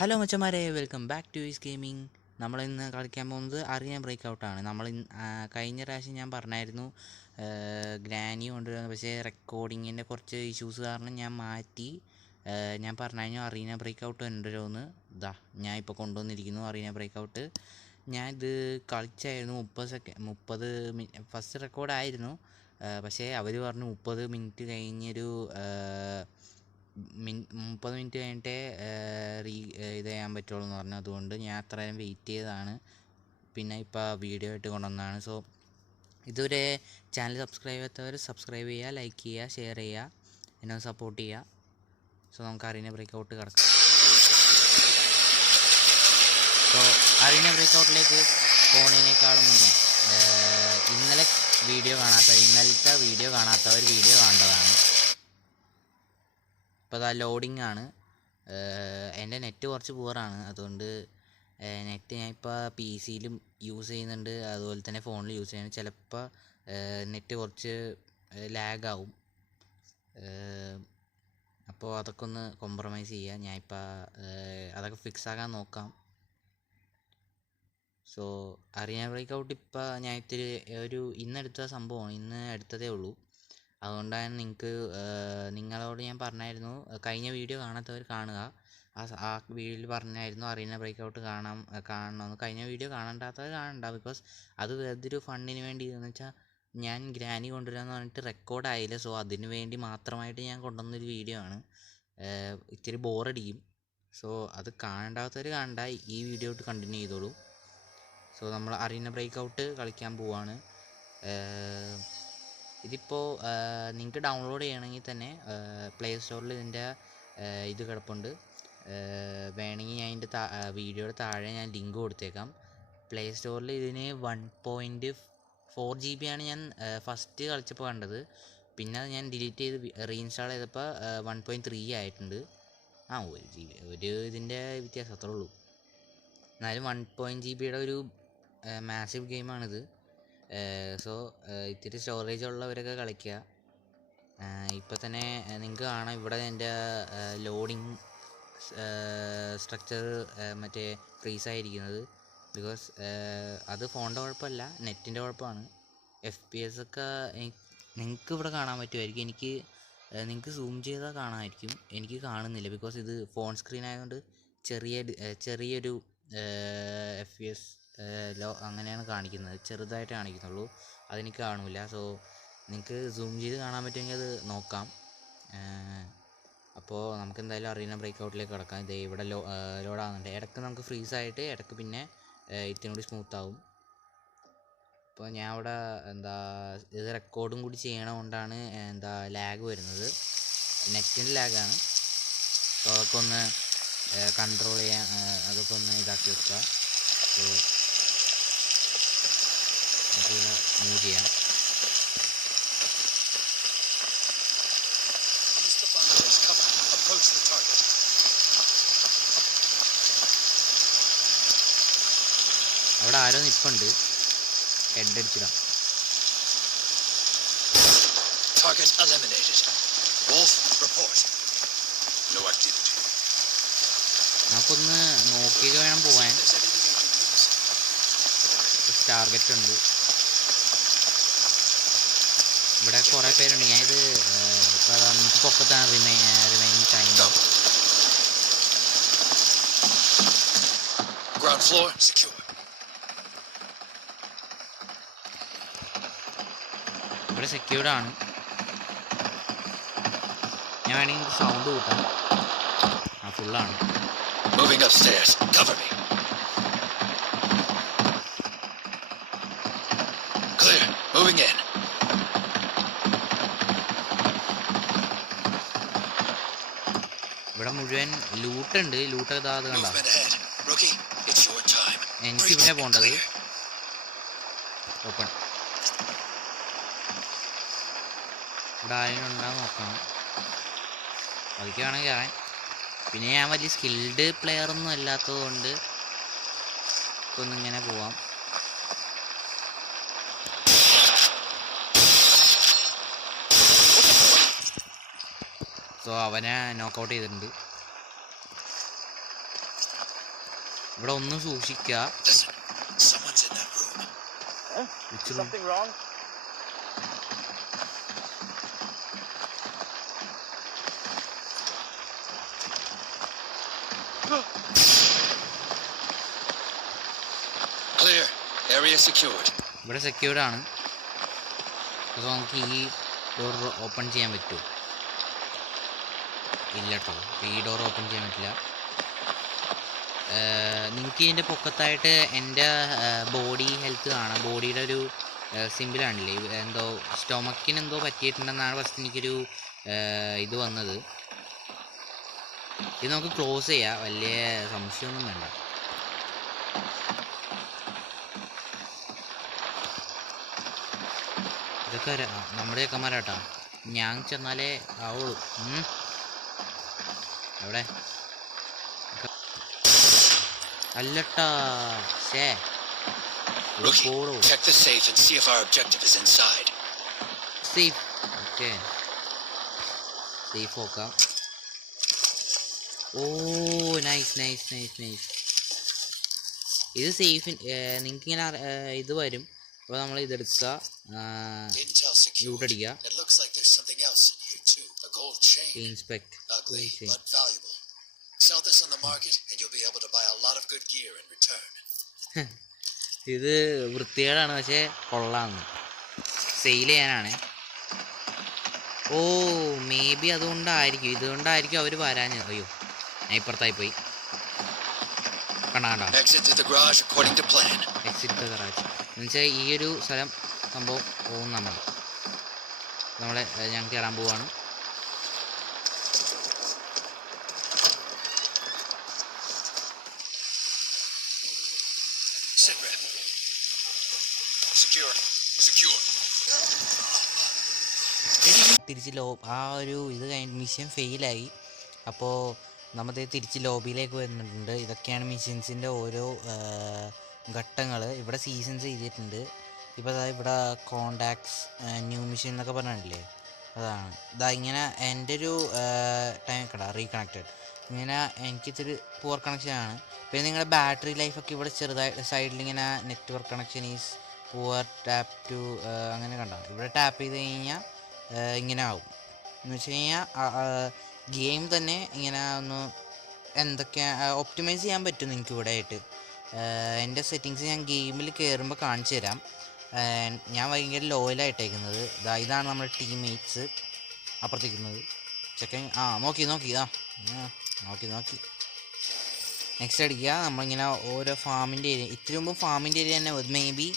Hello മച്ചന്മാരെ, welcome back two is gaming. നമ്മളിന്ന് കളിക്കാൻ പോകുന്നത് അറീന ബ്രേക്ക് ഔട്ടാണ്. കഴിഞ്ഞ പ്രാവശ്യം ഞാൻ പറഞ്ഞായിരുന്നു ഗ്രാനി കൊണ്ടുവരുന്നത്, പക്ഷേ റെക്കോർഡിങ്ങിൻ്റെ കുറച്ച് ഇഷ്യൂസ് കാരണം ഞാൻ മാറ്റി. ഞാൻ പറഞ്ഞായിരുന്നു അറീന ബ്രേക്ക് ഔട്ട് കൊണ്ടുവരുമെന്ന്. ഞാൻ ഇപ്പോൾ കൊണ്ടുവന്നിരിക്കുന്നു അറീന ബ്രേക്ക് ഔട്ട്. ഇത് കളിച്ചായിരുന്നു 30 ഫസ്റ്റ് റെക്കോർഡായിരുന്നു. പക്ഷേ അവർ പറഞ്ഞു 30 മിനിറ്റ് കഴിഞ്ഞൊരു 30 മിനിറ്റ് കഴിഞ്ഞിട്ടേ ഇത് ചെയ്യാൻ പറ്റുള്ളൂ എന്ന് പറഞ്ഞു. അതുകൊണ്ട് ഞാൻ അത്രയും വെയിറ്റ് ചെയ്തതാണ്. പിന്നെ ഇപ്പോൾ വീഡിയോ ആയിട്ട് കൊണ്ടുവന്നതാണ്. സോ ഇതുവരെ ചാനൽ സബ്സ്ക്രൈബ് ചെയ്യാത്തവർ സബ്സ്ക്രൈബ് ചെയ്യുക, ലൈക്ക് ചെയ്യുക, ഷെയർ ചെയ്യുക, എന്നെ സപ്പോർട്ട് ചെയ്യുക. സോ നമുക്ക് അറീന ബ്രേക്ക് ഔട്ട് കിടക്കാം. സോ അറീന ബ്രേക്ക് ഔട്ടിലേക്ക് പോകുന്നതിനേക്കാളും മുന്നേ ഇന്നലത്തെ വീഡിയോ കാണാത്തവർ വീഡിയോ കാണേണ്ടതാണ്. ഇപ്പോൾ ലോഡിങ് ആണ്. എൻ്റെ നെറ്റ് കുറച്ച് പുവറാണ്. അതുകൊണ്ട് നെറ്റ് ഞാനിപ്പോൾ പി സിയിലും യൂസ് ചെയ്യുന്നുണ്ട്, അതുപോലെ തന്നെ ഫോണിൽ യൂസ് ചെയ്യുന്നുണ്ട്. ചിലപ്പോൾ നെറ്റ് കുറച്ച് ലാഗാവും. അപ്പോൾ അതൊക്കെ ഒന്ന് കോംപ്രമൈസ് ചെയ്യുക. ഞാനിപ്പോൾ അതൊക്കെ ഫിക്സ് ആക്കാൻ നോക്കാം. സോ അറീന ബ്രേക്ക് ഔട്ട് ഇപ്പോൾ ഞാൻ ഇന്നെടുത്ത സംഭവമാണ്, ഇന്ന് എടുത്തതേ ഉള്ളൂ. അതുകൊണ്ടാണ് നിങ്ങളോട് ഞാൻ പറഞ്ഞായിരുന്നു കഴിഞ്ഞ വീഡിയോ കാണാത്തവർ കാണുക. ആ വീഡിയോയിൽ പറഞ്ഞായിരുന്നു അറീന ബ്രേക്ക് ഔട്ട് കാണണമെന്ന്. കഴിഞ്ഞ വീഡിയോ കാണണ്ടാത്തവർ കാണണ്ട, ബിക്കോസ് അത് വേറൊരു ഫണ്ടിന് വേണ്ടി എന്ന് വെച്ചാൽ ഞാൻ ഗ്രാനി കൊണ്ടുവരാമെന്ന് പറഞ്ഞിട്ട് റെക്കോർഡായില്ല. സോ അതിന് വേണ്ടി മാത്രമായിട്ട് ഞാൻ കൊണ്ടുവന്നൊരു വീഡിയോ ആണ്. ഇത്തിരി ബോറടിക്കും. സോ അത് കാണണ്ടാത്തവർ കാണണ്ട, ഈ വീഡിയോ ആയിട്ട് കണ്ടിന്യൂ ചെയ്തോളൂ. സോ നമ്മൾ അറീന ബ്രേക്ക് ഔട്ട് കളിക്കാൻ പോവാണ്. ഇതിപ്പോൾ നിങ്ങൾക്ക് ഡൗൺലോഡ് ചെയ്യണമെങ്കിൽ തന്നെ പ്ലേ സ്റ്റോറിൽ ഇതിൻ്റെ ഇത് കിടപ്പുണ്ട്. വേണമെങ്കിൽ ഞാൻ ഇതിൻ്റെ വീഡിയോയുടെ താഴെ ഞാൻ ലിങ്ക് കൊടുത്തേക്കാം. പ്ലേ സ്റ്റോറിൽ ഇതിന് 1.4 GB ആണ് ഞാൻ ഫസ്റ്റ് കളിച്ചപ്പോൾ കണ്ടത്. പിന്നെ അത് ഞാൻ ഡിലീറ്റ് ചെയ്ത് റീഇൻസ്റ്റാൾ ചെയ്തപ്പോൾ 1.3 ആയിട്ടുണ്ട്. 1 GB ഇതിൻ്റെ വ്യത്യാസം അത്രേ ഉള്ളൂ. എന്നാലും 1 GB ഒരു മാസീവ് ഗെയിമാണിത്. സോ ഇത്തിരി സ്റ്റോറേജ് ഉള്ളവരൊക്കെ കളിക്കുക. ഇപ്പോൾ തന്നെ നിങ്ങൾക്ക് കാണാം ഇവിടെ എൻ്റെ ലോഡിങ് സ്ട്രക്ചർ മറ്റേ ഫ്രീസായിരിക്കുന്നത്. ബിക്കോസ് അത് ഫോണിൻ്റെ കുഴപ്പമല്ല, നെറ്റിൻ്റെ കുഴപ്പമാണ്. FPS ഒക്കെ നിങ്ങൾക്ക് ഇവിടെ കാണാൻ പറ്റുമായിരിക്കും. നിങ്ങൾക്ക് സൂം ചെയ്താൽ കാണാമായിരിക്കും, എനിക്ക് കാണുന്നില്ല. ബിക്കോസ് ഇത് ഫോൺ സ്ക്രീൻ ആയതുകൊണ്ട് ചെറിയൊരു FPS അങ്ങനെയാണ് കാണിക്കുന്നത്, ചെറുതായിട്ട് കാണിക്കുന്നുള്ളൂ, അതെനിക്ക് കാണില്ല. സോ നിങ്ങൾക്ക് സൂം ചെയ്ത് കാണാൻ പറ്റുമെങ്കിൽ അത് നോക്കാം. അപ്പോൾ നമുക്ക് എന്തായാലും അറീന ബ്രേക്ക് ഔട്ടിലേക്ക് കിടക്കാം. ഇത് ഇവിടെ ലോഡാകുന്നുണ്ട്. ഇടയ്ക്ക് നമുക്ക് ഫ്രീസായിട്ട് ഇടയ്ക്ക് പിന്നെ ഇത്തിരി കൂടി സ്മൂത്താവും. അപ്പോൾ ഞാൻ ഇവിടെ ഇത് റെക്കോർഡും കൂടി ചെയ്യണതുകൊണ്ടാണ് ലാഗ് വരുന്നത്, നെറ്റിൻ്റെ ലാഗാണ്. സോ അതൊക്കെ ഒന്ന് കൺട്രോൾ ചെയ്യാൻ, അതൊക്കെ ഒന്ന് ഇതാക്കി വെക്കുക. സോ മൂവ് ചെയ്യാം. അവിടെ ആരോ നിപ്പുണ്ട്, ഹെഡ് അടിച്ചിടാം. നമുക്കൊന്ന് നോക്കിയിട്ട് വേണം പോവാൻ. ടാർഗറ്റ് ഉണ്ട് ഇവിടെ, കുറേ പേരുണ്ട്. ഞാനിത് ഇപ്പോൾ നമുക്ക് പൊക്കത്താണ് റിമൈനിങ് ടൈം. ഇവിടെ സെക്യൂർഡ് ആണ്. ഞാൻ വേണമെങ്കിൽ സൗണ്ട് കൂട്ടാം. ഫുള്ളാണ്. ഇവിടെ മുഴുവൻ ലൂട്ടുണ്ട്. ലൂട്ടൊക്കെ അത് കണ്ട. എനിക്കിവിടെ പോകേണ്ടത് ഓപ്പൺ. ഇവിടെ ആരെങ്കിലും ഉണ്ടാകുന്ന നോക്കണം, അതൊക്കെ വേണമെങ്കിൽ കയറാൻ. പിന്നെ ഞാൻ വലിയ സ്കിൽഡ് പ്ലെയറൊന്നും അല്ലാത്തത് കൊണ്ട് ഒന്നിങ്ങനെ പോവാം. സോ അവനെ നോക്കൗട്ട് ചെയ്തിട്ടുണ്ട്. ഇവിടെ ഒന്നും സൂക്ഷിക്കുക. ഇവിടെ സെക്യൂർഡ് ആണ്. അപ്പോൾ നമുക്ക് ഈ ഡോർ ഓപ്പൺ ചെയ്യാൻ പറ്റുമോ? ഇല്ല കേട്ടോ, ഈ ഡോർ ഓപ്പൺ ചെയ്യാൻ പറ്റില്ല. നിങ്ങൾക്ക് ഇതിൻ്റെ പൊക്കത്തായിട്ട് എൻ്റെ ബോഡി ഹെൽത്ത് കാണാം. ബോഡിയുടെ ഒരു സിമ്പിൾ കാണില്ലേ? എന്തോ സ്റ്റൊമക്കിന് എന്തോ പറ്റിയിട്ടുണ്ടെന്നാണ് ഫസ്റ്റ് എനിക്കൊരു ഇത് വന്നത്. ഇത് നമുക്ക് ക്ലോസ് ചെയ്യാം, വലിയ സംശയമൊന്നും വേണ്ട. ഇതൊക്കെ നമ്മുടെ ചെക്കന്മാരാട്ടാ. ഞാൻ ചെന്നാലേ ആവുള്ളൂ. എവിടെ അല്ലട്ടാ. സേഫ് നോക്കാം. ഓ നൈസ് നൈസ് നൈസ് നൈസ്. ഇത് സേഫ്. നിങ്ങൾക്കിങ്ങനെ ഇത് വരും. അപ്പോൾ നമ്മൾ ഇതെടുക്കുക, ലൂട്ടടിക്കുക. ഇൻസ്പെക്ട്. ഇത് വൃത്തികേടാണ്, പക്ഷേ കൊള്ളാന്ന്. സെയിൽ ചെയ്യാനാണ്. ഓ മേ ബി അതുകൊണ്ടായിരിക്കും, ഇതുകൊണ്ടായിരിക്കും അവർ വരാഞ്ഞത്. അയ്യോ ഞാൻ ഇപ്പുറത്തായി പോയി. കണ്ടാ എക്സിറ്റ് ദ ഗറാജ് എന്നുവെച്ചാൽ ഈ ഒരു സ്ഥലം സംഭവം പോകും. നമ്മളെ ഞാൻ കയറാൻ പോവാണ്. തിരിച്ച് ആ ഒരു ഇത് കഴിഞ്ഞ് മിഷൻ ഫെയിലായി. അപ്പോൾ നമ്മൾ തിരിച്ച് ലോബിയിലേക്ക് വരുന്നുണ്ട്. ഇതൊക്കെയാണ് മിഷൻസിൻ്റെ ഓരോ ഘട്ടങ്ങൾ. ഇവിടെ സീസൺസ് ചെയ്തിട്ടുണ്ട്. ഇപ്പോൾ അതായത് ഇവിടെ കോണ്ടാക്ട്സ്, ന്യൂ മിഷൻ എന്നൊക്കെ പറഞ്ഞില്ലേ, അതാണ്. ഇങ്ങനെ എൻ്റെ ഒരു ടൈം റീകണക്റ്റഡ്. ഇങ്ങനെ എനിക്കിത്തിരി പുവർ കണക്ഷനാണ്. പിന്നെ നിങ്ങളുടെ ബാറ്ററി ലൈഫൊക്കെ ഇവിടെ ചെറുതായി സൈഡിലിങ്ങനെ network connection is poor tap to അങ്ങനെ കണ്ടാണ്. ഇവിടെ ടാപ്പ് ചെയ്ത് കഴിഞ്ഞാൽ ഇങ്ങനെ ആവും. എന്ന് വെച്ച് കഴിഞ്ഞാൽ ഗെയിം തന്നെ ഇങ്ങനെ ഒന്ന് എന്തൊക്കെയാണ് ഒപ്റ്റിമൈസ് ചെയ്യാൻ പറ്റും നിങ്ങൾക്ക് ഇവിടെ ആയിട്ട്. എൻ്റെ സെറ്റിങ്സ് ഞാൻ ഗെയിമിൽ കയറുമ്പോൾ കാണിച്ചു തരാം. ഞാൻ ഭയങ്കര ലോയിലായിട്ടേക്കുന്നത്. ഇതാണ് നമ്മുടെ ടീംമേറ്റ്സ് അപ്പുറത്തേക്കുന്നത്. ചെക്കൻ നോക്കി നോക്കി നെക്സ്റ്റ് അടിക്കുക. നമ്മളിങ്ങനെ ഓരോ ഫാമിൻ്റെ ഏരിയ, ഇത്തിരി മുമ്പ് ഫാമിൻ്റെ ഏരിയ തന്നെ മേ ബി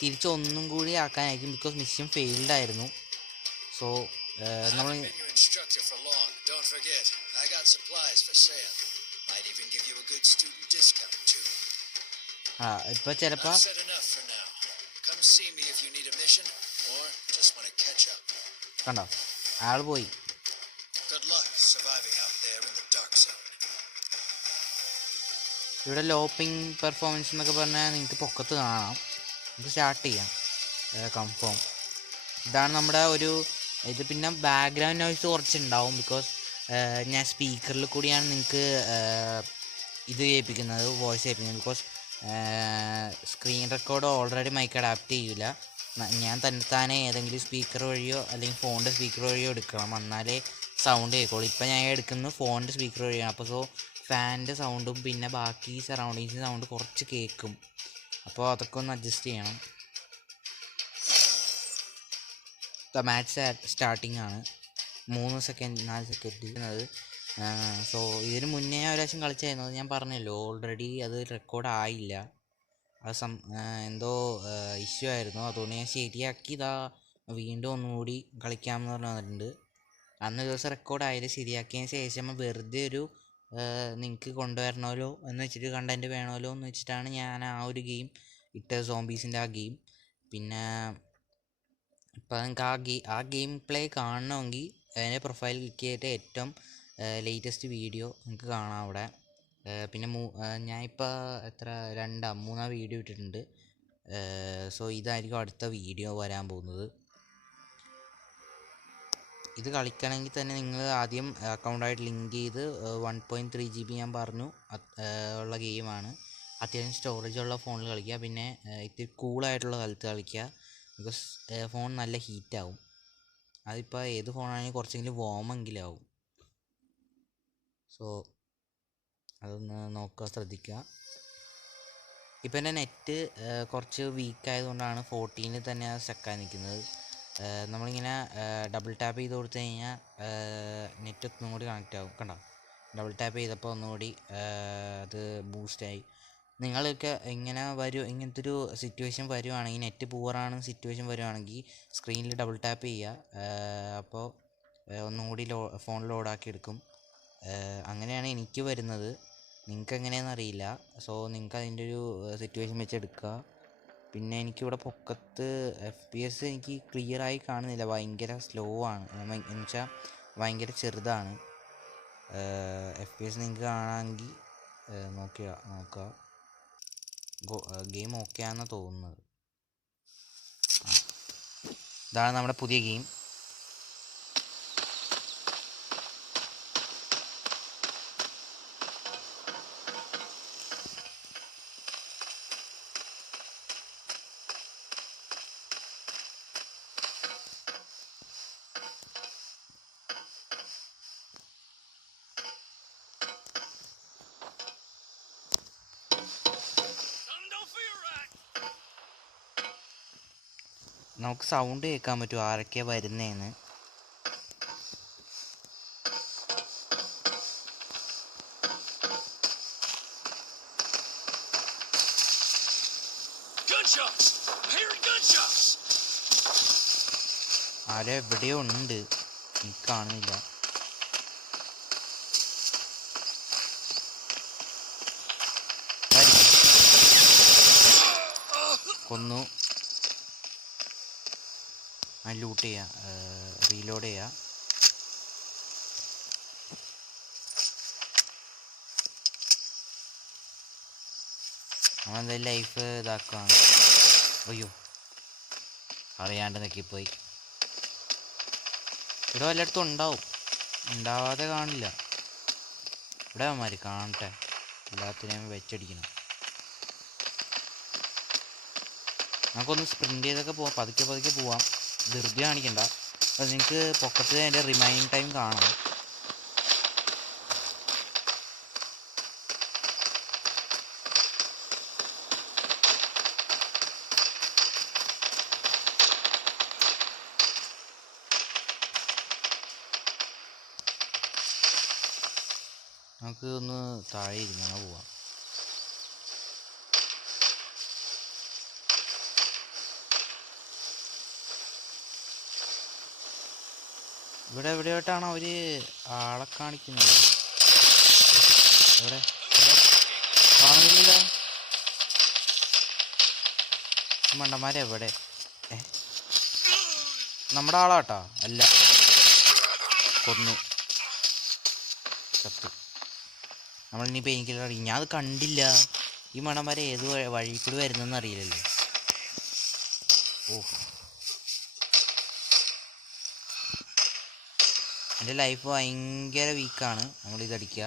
തിരിച്ചൊന്നും കൂടി ആക്കാനായിരിക്കും. ബിക്കോസ് മിഷൻ ഫെയിൽഡ് ആയിരുന്നു. സോ നമ്മൾ ഇപ്പോൾ ചിലപ്പോൾ കണ്ടോ ആൾ പോയി. ഇവിടെ ലോപ്പിംഗ് പെർഫോമൻസ് എന്നൊക്കെ പറഞ്ഞാൽ നിങ്ങൾക്ക് പൊക്കത്ത് കാണാം. നമുക്ക് സ്റ്റാർട്ട് ചെയ്യാം. കൺഫേം. ഇതാണ് നമ്മുടെ ഒരു ഇത്. പിന്നെ ബാക്ക്ഗ്രൗണ്ട് നോയ്സ് കുറച്ചുണ്ടാവും. ബിക്കോസ് ഞാൻ സ്പീക്കറിൽ കൂടിയാണ് നിങ്ങൾക്ക് ഇത് കേൾപ്പിക്കുന്നത്, വോയിസ് കേൾപ്പിക്കുന്നത്. Because screen record already mic adapt ചെയ്യില്ല. ഞാൻ തന്നെത്താനെ ഏതെങ്കിലും സ്പീക്കർ വഴിയോ അല്ലെങ്കിൽ ഫോണിൻ്റെ സ്പീക്കർ വഴിയോ എടുക്കണം, എന്നാലേ സൗണ്ട് കേൾക്കുള്ളൂ. ഇപ്പം ഞാൻ എടുക്കുന്നത് ഫോണിൻ്റെ സ്പീക്കർ വഴിയാണ്. അപ്പോൾ ഫാനിൻ്റെ സൗണ്ടും പിന്നെ ബാക്കി സറൗണ്ടിങ്സിൻ്റെ സൗണ്ട് കുറച്ച് കേൾക്കും. അപ്പോൾ അതൊക്കെ ഒന്ന് അഡ്ജസ്റ്റ് ചെയ്യണം. മാച്ച് സ്റ്റാർട്ടിങ് ആണ്. 3 സെക്കൻഡ് 4 സെക്കൻഡ്. സോ ഇതിന് മുന്നേ ഒരു പ്രാവശ്യം കളിച്ചായിരുന്നു, അത് ഞാൻ പറഞ്ഞല്ലോ. ഓൾറെഡി അത് റെക്കോർഡ് ആയില്ല. അത് എന്തോ ഇഷ്യൂ ആയിരുന്നു. അതുകൊണ്ട് ഞാൻ ശരിയാക്കി വീണ്ടും ഒന്നുകൂടി കളിക്കാമെന്ന് പറഞ്ഞ് വന്നിട്ടുണ്ട്. അന്ന് ദിവസം റെക്കോർഡായത് ശരിയാക്കിയതിന് ശേഷം വെറുതെ ഒരു നിങ്ങൾക്ക് കൊണ്ടുവരണമല്ലോ എന്ന് വെച്ചിട്ട്, കണ്ടൻറ്റ് വേണമല്ലോ എന്ന് വെച്ചിട്ടാണ് ഞാൻ ആ ഒരു ഗെയിം ഇട്ടത്, സോംബീസിൻ്റെ ആ ഗെയിം. പിന്നെ ഇപ്പോൾ നിങ്ങൾക്ക് ആ ഗെയിം പ്ലേ കാണണമെങ്കിൽ അതിൻ്റെ പ്രൊഫൈൽ ക്ലിക്ക് ചെയ്തിട്ട് ഏറ്റവും ലേറ്റസ്റ്റ് വീഡിയോ നിങ്ങൾക്ക് കാണാം അവിടെ. പിന്നെ ഞാനിപ്പോൾ മൂന്നാം വീഡിയോ ഇട്ടിട്ടുണ്ട്. സോ ഇതായിരിക്കും അടുത്ത വീഡിയോ വരാൻ പോകുന്നത്. ഇത് കളിക്കണമെങ്കിൽ തന്നെ നിങ്ങൾ ആദ്യം അക്കൗണ്ടായിട്ട് ലിങ്ക് ചെയ്ത് 1.3 GB ഞാൻ പറഞ്ഞു ഉള്ള ഗെയിമാണ്. അത്യാവശ്യം സ്റ്റോറേജ് ഉള്ള ഫോണിൽ കളിക്കുക. പിന്നെ ഇത്തിരി കൂളായിട്ടുള്ള സ്ഥലത്ത് കളിക്കുക. ബിക്കോസ് ഫോൺ നല്ല ഹീറ്റാവും. അതിപ്പോൾ ഏത് ഫോണാണെങ്കിലും കുറച്ചെങ്കിലും വോമെങ്കിലും ആവും. സോ അതൊന്ന് നോക്കുക, ശ്രദ്ധിക്കുക. ഇപ്പം എൻ്റെ നെറ്റ് കുറച്ച് വീക്കായതുകൊണ്ടാണ് 14 തന്നെ സ്റ്റക്കായി നിൽക്കുന്നത്. നമ്മളിങ്ങനെ ഡബിൾ ടാപ്പ് ചെയ്ത് കൊടുത്തു കഴിഞ്ഞാൽ നെറ്റ് ഒന്നും കൂടി കണക്റ്റ് ആവും. കണ്ടോ, ഡബിൾ ടാപ്പ് ചെയ്തപ്പോൾ ഒന്നുകൂടി അത് ബൂസ്റ്റായി. നിങ്ങൾക്ക് ഇങ്ങനെ ഇങ്ങനത്തെ ഒരു സിറ്റുവേഷൻ വരുവാണെങ്കിൽ, നെറ്റ് പൂവറാണ് സിറ്റുവേഷൻ വരുവാണെങ്കിൽ സ്ക്രീനിൽ ഡബിൾ ടാപ്പ് ചെയ്യുക. അപ്പോൾ ഒന്നും കൂടി ഫോൺ ലോഡാക്കി എടുക്കും. അങ്ങനെയാണ് എനിക്ക് വരുന്നത്. നിങ്ങൾക്ക് എങ്ങനെയാണെന്ന് അറിയില്ല. സോ നിങ്ങൾക്ക് അതിൻ്റെ ഒരു സിറ്റുവേഷൻ വെച്ച് എടുക്കുക. പിന്നെ എനിക്കിവിടെ പൊക്കത്ത് FPS എനിക്ക് ക്ലിയറായി കാണുന്നില്ല, ഭയങ്കര സ്ലോ ആണ്. എന്ന് വെച്ചാൽ ഭയങ്കര ചെറുതാണ്. FPS നിങ്ങൾക്ക് കാണാമെങ്കിൽ നോക്കുക. ഗെയിം ഓക്കെ ആണെന്ന് തോന്നുന്നത്. ഇതാണ് നമ്മുടെ പുതിയ ഗെയിം. നമുക്ക് സൗണ്ട് കേൾക്കാൻ പറ്റും ആരൊക്കെയാണ് വരുന്നതെന്ന്. ആരോ എവിടെയോ ഉണ്ട്, എനിക്ക് കാണുന്നില്ല. കൊന്നു. ലൂട്ട് ചെയ്യുക, റീലോഡ് ചെയ്യുക. നമ്മളെന്തായാലും ലൈഫ് ഇതാക്കുകയാണ്. അയ്യോ, അറിയാണ്ട് നിൽക്കിപ്പോയി. ഇവിടെ വല്ലയിടത്തും ഉണ്ടാവാതെ കാണില്ല. ഇവിടെ അവന്മാർ കാണട്ടെ, എല്ലാത്തിനെയും വെച്ചടിക്കണം. നമുക്കൊന്ന് സ്പ്രിൻ്റ് ചെയ്തൊക്കെ പോവാം, പതുക്കെ പോവാം, ധൃതി കാണിക്കണ്ട. അപ്പോൾ നിങ്ങൾക്ക് പൊക്കത്തിൽ അതിൻ്റെ റിമൈനിങ് ടൈം കാണാം. നമുക്ക് ഒന്ന് താഴെ ഇരുന്ന് പോവാം. ഇവിടെ എവിടെയായിട്ടാണ് അവർ ആളെ കാണിക്കുന്നത്? എവിടെ കാണുന്നില്ല. മണ്ടന്മാരെവിടെ? നമ്മുടെ ആളാട്ടാ, അല്ല, കൊന്നു, ചത്തു. നമ്മളിനിയിപ്പോൾ എനിക്കില്ല, ഞാൻ അത് കണ്ടില്ല. ഈ മണ്ടന്മാരെ ഏത് വഴി കൂടി വരുന്നതെന്ന് അറിയില്ലല്ലോ. ഓ, എൻ്റെ ലൈഫ് ഭയങ്കര വീക്കാണ്. നമ്മളിതടിക്കുക.